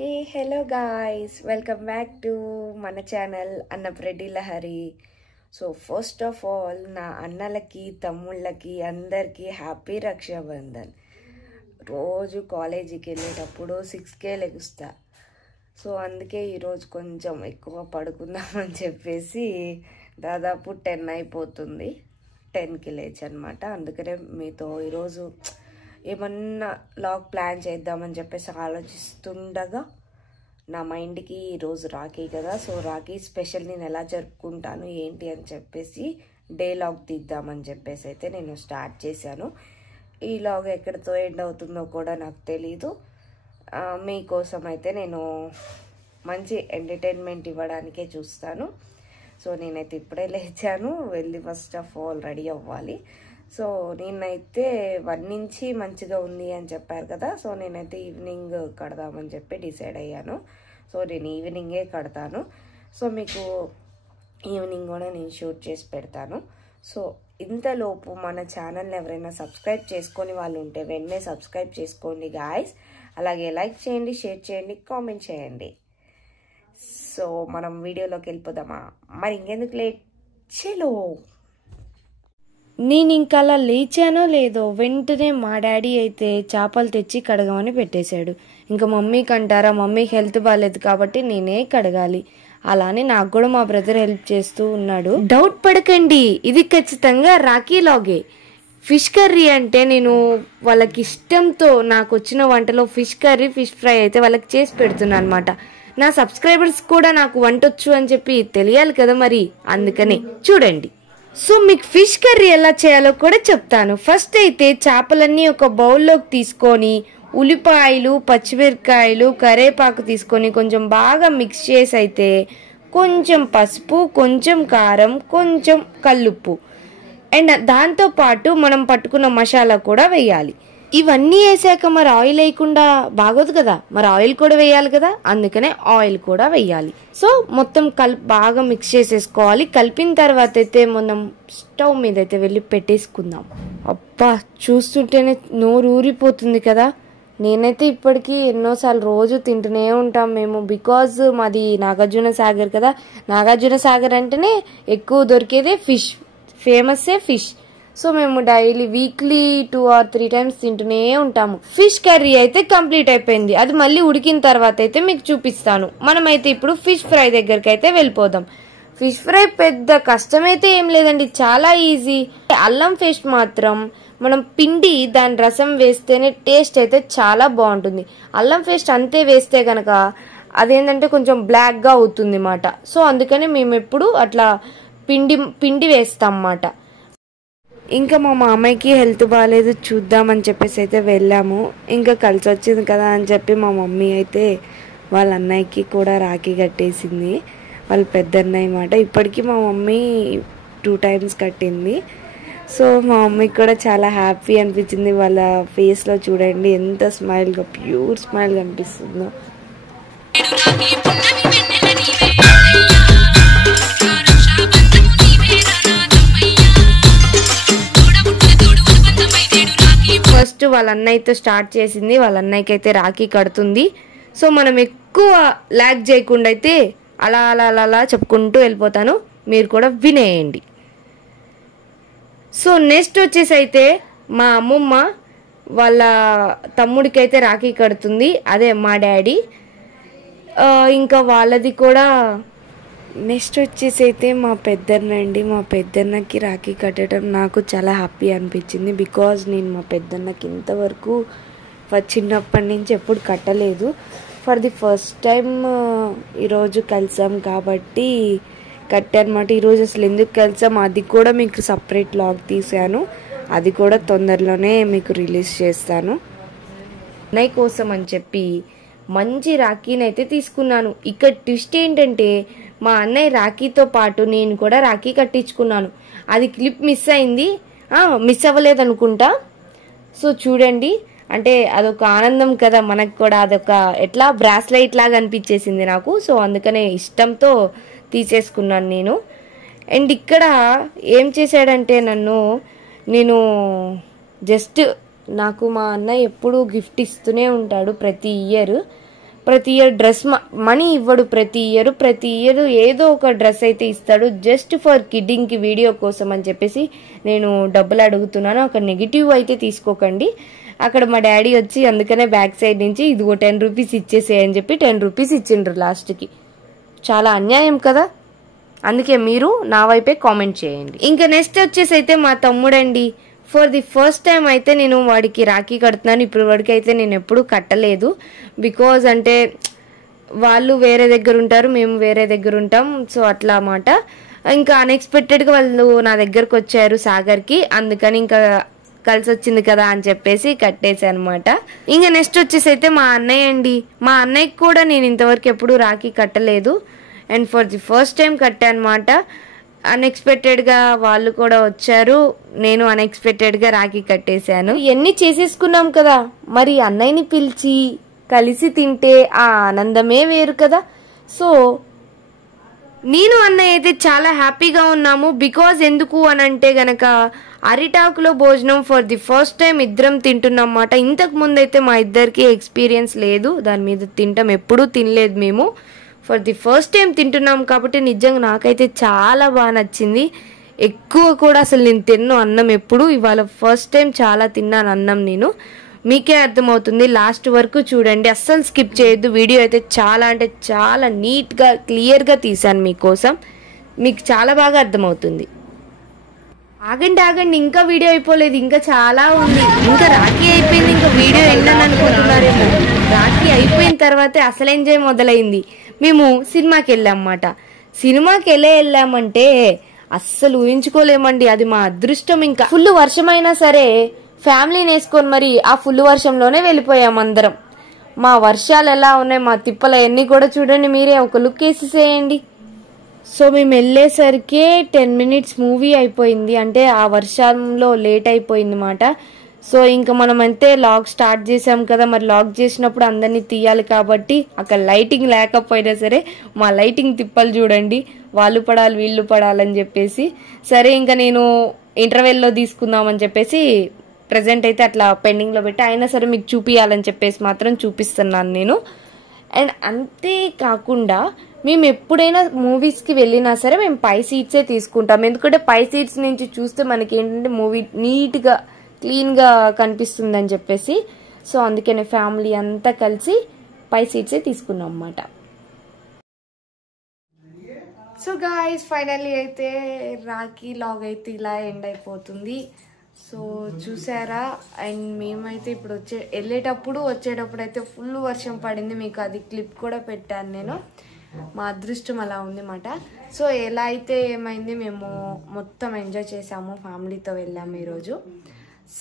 Hey, hello guys, welcome back to మన channel Annapreddy Lahari. So first of all నా అన్నలకి తమ్ముళ్ళకి అందరికీ happy Rakshabandhan. రోజు కాలేజీకి వెళ్ళేటప్పుడు 6కే లెగుస్తా. సో అందుకే ఈరోజు కొంచెం ఎక్కువ పడుకుందామని చెప్పేసి దాదాపు 10 అయిపోతుంది. 10కి లేచి అనమాట. అందుకనే మీతో ఈరోజు ఏమన్నా లాగ్ ప్లాన్ చేద్దామని చెప్పేసి ఆలోచిస్తుండగా నా మైండ్కి ఈరోజు రాఖీ కదా, సో రాఖీ స్పెషల్ నేను ఎలా జరుపుకుంటాను ఏంటి అని చెప్పేసి డే లాగ్ తీద్దామని చెప్పేసి అయితే నేను స్టార్ట్ చేశాను. ఈ లాగ్ ఎక్కడితో ఎండ్ అవుతుందో కూడా నాకు తెలీదు. మీకోసం అయితే నేను మంచి ఎంటర్టైన్మెంట్ ఇవ్వడానికే చూస్తాను. సో నేనైతే ఇప్పుడే లేచాను, వెళ్ళి ఫస్ట్ ఆఫ్ ఆల్ రెడీ అవ్వాలి. సో నేనైతే 1 నుంచి మంచిగా ఉంది అని చెప్పారు కదా, సో నేనైతే ఈవినింగ్ కడదామని చెప్పి డిసైడ్ అయ్యాను. సో నేను ఈవినింగే కడతాను. సో మీకు ఈవినింగ్ కూడా నేను షూట్ చేసి పెడతాను. సో ఇంతలోపు మన ఛానల్ని ఎవరైనా సబ్స్క్రైబ్ చేసుకొని వాళ్ళు ఉంటే వెంటనే సబ్స్క్రైబ్ చేసుకోండి గాయస్. అలాగే లైక్ చేయండి, షేర్ చేయండి, కామెంట్ చేయండి. సో మనం వీడియోలోకి వెళ్ళిపోదామా? మరి ఇంకెందుకు లేట్, చలో. నేను ఇంకా అలా లేచానో లేదో వెంటనే మా డాడీ అయితే చేపలు తెచ్చి కడగమని పెట్టేశాడు. ఇంకా మమ్మీకి అంటారా, మమ్మీకి హెల్త్ బాగాలేదు కాబట్టి నేనే కడగాలి. అలానే నాకు కూడా మా బ్రదర్ హెల్ప్ చేస్తూ ఉన్నాడు. డౌట్ పడకండి, ఇది ఖచ్చితంగా రాఖీ లాగే. ఫిష్ కర్రీ అంటే నేను వాళ్ళకి ఇష్టంతో నాకు వచ్చిన వంటలో ఫిష్ కర్రీ, ఫిష్ ఫ్రై అయితే వాళ్ళకి చేసి పెడుతున్నాను అనమాట. నా సబ్స్క్రైబర్స్ కూడా నాకు వంటొచ్చు అని చెప్పి తెలియాలి కదా, మరి అందుకనే చూడండి. సో మీకు ఫిష్ కర్రీ ఎలా చేయాలో కూడా చెప్తాను. ఫస్ట్ అయితే చేపలన్నీ ఒక బౌల్లోకి తీసుకొని ఉల్లిపాయలు, పచ్చిమిరపకాయలు, కరేపాకు తీసుకొని కొంచెం బాగా మిక్స్ చేసి అయితే కొంచెం పసుపు, కొంచెం కారం, కొంచెం కల్లుప్పు అండ్ దాంతోపాటు మనం పట్టుకున్న మసాలా కూడా వేయాలి. ఇవన్నీ వేసాక మరి ఆయిల్ వేయకుండా బాగోదు కదా, మరి ఆయిల్ కూడా వేయాలి కదా, అందుకనే ఆయిల్ కూడా వేయాలి. సో మొత్తం బాగా మిక్స్ చేసేసుకోవాలి. కలిపిన తర్వాత అయితే మనం స్టవ్ మీద అయితే వెళ్ళి పెట్టేసుకుందాం. అబ్బా, చూస్తుంటేనే నోరు ఊరిపోతుంది కదా. నేనైతే ఇప్పటికీ ఎన్నోసార్లు రోజు తింటూనే ఉంటాం మేము. బికాజ్ మాది నాగార్జున సాగర్ కదా, నాగార్జున సాగర్ అంటేనే ఎక్కువ దొరికేదే ఫిష్, ఫేమస్సే ఫిష్. సో మేము డైలీ వీక్లీ 2 or 3 times తింటూనే ఉంటాము. ఫిష్ కర్రీ అయితే కంప్లీట్ అయిపోయింది. అది మళ్ళీ ఉడికిన తర్వాత అయితే మీకు చూపిస్తాను. మనమైతే ఇప్పుడు ఫిష్ ఫ్రై దగ్గరికి అయితే వెళ్ళిపోదాం. ఫిష్ ఫ్రై పెద్ద కష్టమైతే ఏం లేదండి, చాలా ఈజీ. అల్లం పేస్ట్ మాత్రం మనం పిండి దాని రసం వేస్తేనే టేస్ట్ అయితే చాలా బాగుంటుంది. అల్లం పేస్ట్ అంతే వేస్తే గనక అదేంటంటే కొంచెం బ్లాక్ గా అవుతుంది అన్నమాట. సో అందుకని మేము ఎప్పుడు అట్లా పిండి వేస్తాం అన్నమాట. ఇంకా మా మామయ్యకి హెల్త్ బాగాలేదు, చూద్దామని చెప్పేసి అయితే వెళ్ళాము. ఇంకా కలిసి వచ్చింది కదా అని చెప్పి మా మమ్మీ అయితే వాళ్ళ అన్నయ్యకి కూడా రాఖీ కట్టేసింది. వాళ్ళ పెద్ద అన్నయ్య మాట. ఇప్పటికీ మా మమ్మీ 2 times కట్టింది. సో మా మమ్మీకి కూడా చాలా హ్యాపీ అనిపించింది. వాళ్ళ ఫేస్లో చూడండి ఎంత స్మైల్గా, ప్యూర్ స్మైల్ కనిపిస్తుందో. ఫస్ట్ వాళ్ళ అన్నయ్యతో స్టార్ట్ చేసింది, వాళ్ళ అన్నయ్యకి అయితే రాఖీ కడుతుంది. సో మనం ఎక్కువ లాగ్ చేయకుండా అయితే అలా అలా అలా అలా చెప్పుకుంటూ వెళ్ళిపోతాను, మీరు కూడా వినేయండి. సో నెక్స్ట్ వచ్చేసి అయితే మా అమ్మమ్మ వాళ్ళ తమ్ముడికి అయితే రాఖీ కడుతుంది, అదే మా డాడీ. ఇంకా వాళ్ళది కూడా నెక్స్ట్ వచ్చేసి అయితే మా పెద్దన్న అండి. మా పెద్దన్నకి రాఖీ కట్టడం నాకు చాలా హ్యాపీ అనిపించింది. బికాజ్ నేను మా పెద్దన్నకి ఇంతవరకు చిన్నప్పటి నుంచి ఎప్పుడు కట్టలేదు. ఫర్ ది ఫస్ట్ టైం ఈరోజు కలిసాం కాబట్టి కట్టానమాట. ఈరోజు అసలు ఎందుకు కలిసాం అది కూడా మీకు సపరేట్ లాగ్ తీసాను, అది కూడా తొందరలోనే మీకు రిలీజ్ చేస్తాను. అన్నయ్య కోసం అని చెప్పి మంచి రాఖీని అయితే తీసుకున్నాను. ఇక్కడ ట్విస్ట్ ఏంటంటే మా అన్నయ్య రాఖీతో పాటు నేను కూడా రాఖీ కట్టించుకున్నాను. అది క్లిప్ మిస్ అయింది, మిస్ అవ్వలేదు అనుకుంటా. సో చూడండి, అంటే అదొక ఆనందం కదా మనకు కూడా, అదొక ఎట్లా బ్రాస్లైట్ లాగా అనిపించేసింది నాకు. సో అందుకనే ఇష్టంతో తీసేసుకున్నాను నేను. అండ్ ఇక్కడ ఏం చేశాడంటే నేను జస్ట్ నాకు మా అన్నయ్య ఎప్పుడూ గిఫ్ట్ ఇస్తూనే ఉంటాడు ప్రతి ఇయర్. ప్రతి ఇయర్ డ్రెస్ మనీ ఇవ్వడు, ప్రతి ఇయర్ ఏదో ఒక డ్రెస్ అయితే ఇస్తాడు జస్ట్ ఫర్ కిడ్డింగ్కి వీడియో కోసం అని చెప్పేసి నేను డబ్బులు అడుగుతున్నాను. అక్కడ నెగిటివ్ అయితే తీసుకోకండి. అక్కడ మా డాడీ వచ్చి అందుకనే బ్యాక్ సైడ్ నుంచి ఇదిగో 10 రూపీస్ ఇచ్చేసేయని చెప్పి 10 రూపీస్ ఇచ్చిండ్రు లాస్ట్కి. చాలా అన్యాయం కదా, అందుకే మీరు నా వైపే కామెంట్ చేయండి. ఇంకా నెక్స్ట్ వచ్చేసి అయితే మా తమ్ముడండి. ఫర్ ది ఫస్ట్ టైం అయితే నేను వాడికి రాఖీ కడుతున్నాను. ఇప్పుడు వరకు అయితే నేను ఎప్పుడూ కట్టలేదు. బికాజ్ అంటే వాళ్ళు వేరే దగ్గర ఉంటారు, మేము వేరే దగ్గర ఉంటాం. సో అట్లా అన్నమాట. ఇంకా అన్ఎక్స్పెక్టెడ్గా వాళ్ళు నా దగ్గరకు వచ్చారు సాగర్కి, అందుకని ఇంకా కలిసి వచ్చింది కదా అని చెప్పేసి కట్టేసి అనమాట. ఇంకా నెక్స్ట్ వచ్చేసి అయితే మా అన్నయ్య అండి. మా అన్నయ్యకి కూడా నేను ఇంతవరకు ఎప్పుడు రాఖీ కట్టలేదు. And for the first time కట్టానమాట. అన్ఎక్స్పెక్టెడ్గా వాళ్ళు కూడా వచ్చారు, నేను అన్ఎక్స్పెక్టెడ్గా రాఖీ కట్టేశాను. ఇవన్నీ చేసేసుకున్నాం కదా, మరి అన్నయ్యని పిలిచి కలిసి తింటే ఆ ఆనందమే వేరు కదా. సో నేను అన్నయ్య అయితే చాలా హ్యాపీగా ఉన్నాము. బికాజ్ ఎందుకు అని అంటే గనక అరిటాకులో భోజనం ఫర్ ది ఫస్ట్ టైం ఇద్దరం తింటున్నాం అన్నమాట. ఇంతకు ముందు అయితే మా ఇద్దరికి ఎక్స్పీరియన్స్ లేదు, దాని మీద తింటాం ఎప్పుడూ తినలేదు మేము. ఫర్ ది ఫస్ట్ టైం తింటున్నాం కాబట్టి నిజంగా నాకైతే చాలా బాగా నచ్చింది. ఎక్కువ కూడా అసలు నేను తిన్ను అన్నం ఎప్పుడు, ఇవాళ ఫస్ట్ టైం చాలా తిన్నాను అన్నం నేను. మీకే అర్థమవుతుంది, లాస్ట్ వరకు చూడండి, అస్సలు స్కిప్ చేయొద్దు. వీడియో అయితే చాలా అంటే చాలా నీట్గా క్లియర్గా తీసాను మీకోసం, మీకు చాలా బాగా అర్థమవుతుంది. ఆగండి, ఇంకా వీడియో అయిపోలేదు, ఇంకా చాలా ఉంది. ఇంకా రాఖీ అయిపోయింది, ఇంకా వీడియో ఎండని అనుకుంటున్నారేమో. రాఖీ అయిపోయిన తర్వాతే అసలు ఎంజాయ్ మొదలైంది. మేము సినిమాకి వెళ్ళామన్నమాట. సినిమాకి వెళ్ళామంటే అస్సలు ఊహించుకోలేమండి, అది మా అదృష్టం. ఇంకా ఫుల్ వర్షమైనా సరే ఫ్యామిలీని వేసుకొని మరి ఆ ఫుల్ వర్షంలోనే వెళ్ళిపోయాం అందరం. మా వర్షాలు ఎలా ఉన్నాయి, మా తిప్పలు అన్నీ కూడా చూడండి మీరే, ఒక లుక్ వేసేసేయండి. సో మేము వెళ్ళేసరికి 10 minutes మూవీ అయిపోయింది, అంటే ఆ వర్షంలో లేట్ అయిపోయింది అన్నమాట. సో ఇంకా మనం అయితే లాగ్ స్టార్ట్ చేసాం కదా, మరి లాగ్ చేసినప్పుడు అందరినీ తీయాలి కాబట్టి అక్కడ లైటింగ్ లేకపోయినా సరే మా లైటింగ్ తిప్పలు చూడండి, వాళ్ళు పడాలి వీళ్ళు పడాలని చెప్పేసి. సరే ఇంకా నేను ఇంటర్వెల్లో తీసుకుందామని చెప్పేసి ప్రజెంట్ అయితే అట్లా పెండింగ్లో పెట్టి, అయినా సరే మీకు చూపించాలని చెప్పేసి మాత్రం చూపిస్తున్నాను నేను. అండ్ అంతేకాకుండా మేము ఎప్పుడైనా మూవీస్కి వెళ్ళినా సరే మేము పై సీట్సే తీసుకుంటాం. ఎందుకంటే పై సీట్స్ నుంచి చూస్తే మనకి ఏంటంటే మూవీ నీట్గా క్లీన్గా కనిపిస్తుందని చెప్పేసి. సో అందుకనే ఫ్యామిలీ అంతా కలిసి పై సీట్సే తీసుకున్నాం అన్నమాట. సో గాయ్స్ ఫైనల్లీ అయితే రాఖీ లాగ్ అయితే ఇలా ఎండ్ అయిపోతుంది. సో చూసారా, అండ్ మేమైతే ఇప్పుడు వెళ్ళేటప్పుడు వచ్చేటప్పుడు అయితే ఫుల్ వర్షం పడింది, మీకు అది క్లిప్ కూడా పెట్టాను నేను. మా అదృష్టం అలా ఉంది అన్నమాట. సో ఎలా అయితే ఏమైంది, మేము మొత్తం ఎంజాయ్ చేసాము, ఫ్యామిలీతో వెళ్ళాము ఈరోజు.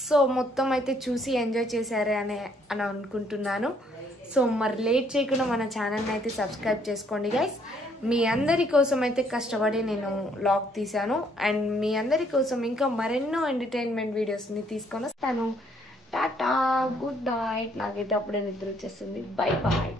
సో మొత్తం అయితే చూసి ఎంజాయ్ చేశారే అని అనుకుంటున్నాను. సో మరి లేట్ చేయకుండా మన ఛానల్ని అయితే సబ్స్క్రైబ్ చేసుకోండి గైస్. మీ అందరి కోసం అయితే కష్టపడి నేను వ్లాగ్ తీశాను, అండ్ మీ అందరి కోసం ఇంకా మరెన్నో ఎంటర్టైన్మెంట్ వీడియోస్ని తీసుకొని వస్తాను. Tata, good night. నాకైతే అప్పుడే నిద్ర వచ్చేస్తుంది. Bye bye.